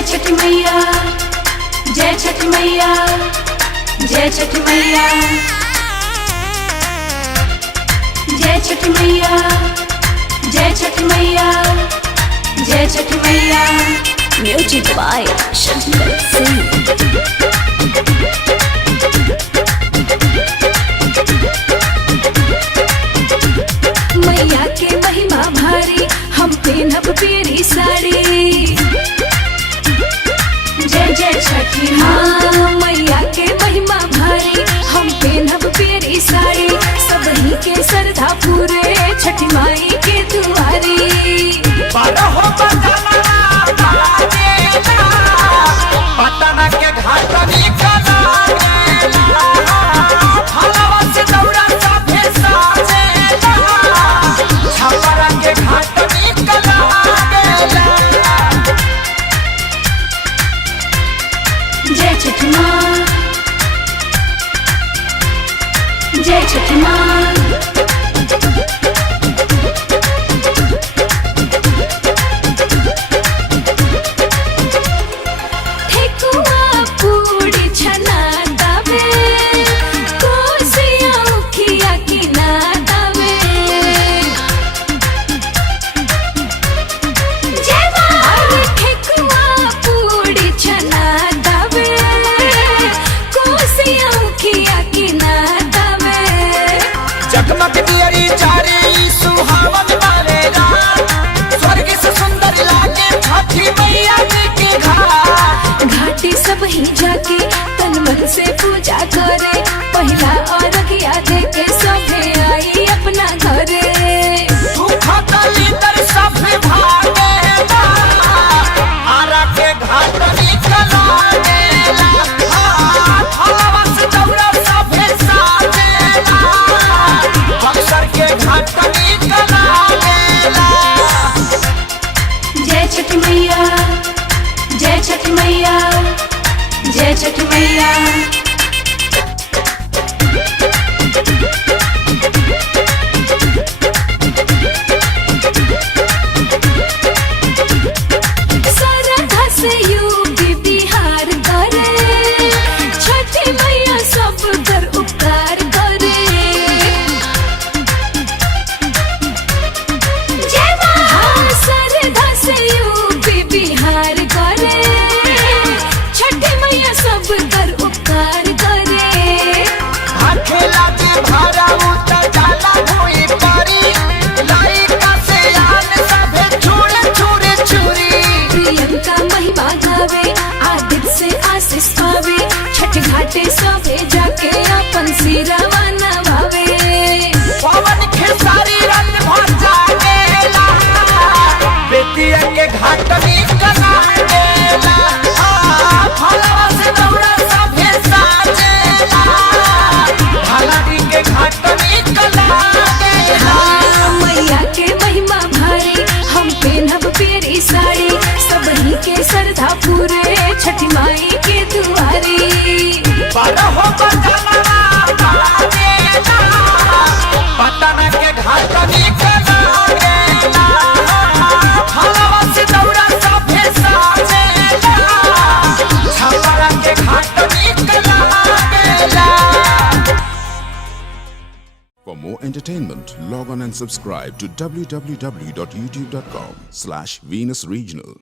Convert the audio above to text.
जय छठ मैया, जय छठ मैया, जय छठ मैया, जय छठ मैया, जय छठ मैया, जय छठ मैया। Music by Shankar Singh. मैया के महिमा भारी, हम पहनब पीरी साड़ी। जय जय छठी माँ। मैया के महिमा भारी, हम पहनब पीरी साड़ी। सबही के श्रद्धा पूरे, छठी माई के दुआरी। पटना के घाट निकला के घाट निकला। जय छठ माँ, जय छठ माँ। ठेकुआ पूड़ी छना दावे, कोसिया उखिया की ना दावे। अरे ठेकुआ पूड़ी छना दावे, कोसिया उखिया की ना दावे। जगमग दियरी चारी सुहावन मारेगा, स्वर्ग से सुंदर लागे छठी मैया जी के घाट। घाटी सब ही जाके तन मन से पूजा करे, पहला और किया दे के सभे आई अपना घरे। आरा के घाट निकला बक्सर के घाट निकला। जय छठ मैया, जय छठ मैया, जय छठ मैया। श्रद्धा से यूपी बिहार करे, छठी मैया सब कर उपकार करे। हाँ, श्रद्धा से यूपी बिहार करे, छठी मैया सब कर उपकार करे। खेला के भारा उतर जाला हुई पारी, लाइका से आन सभे छुरे छुरे छुरी। प्रियंका महिमा गावे, आदित्य से आशीष पावे, छठ घाटे सभे जाके अपन सिरवा नवावे। पवन खेसारी रंग भर जागेला, बेटिया के घाट निकला गेला। फलवा से दौड़ा सभे साजेला, भलाडी के घाट निकला गेला। मैया के महिमा भारी, हम पहनब पीरी साड़ी। सबही के श्रद्धा पूरे, छठी माई के दुआरी। पटना के घाट निकला गेला, फलवा से दौड़ा सभे साजेला, छपरा के घाट निकला गेला। For more entertainment, log on and subscribe to www.youtube.com/Venus Regional.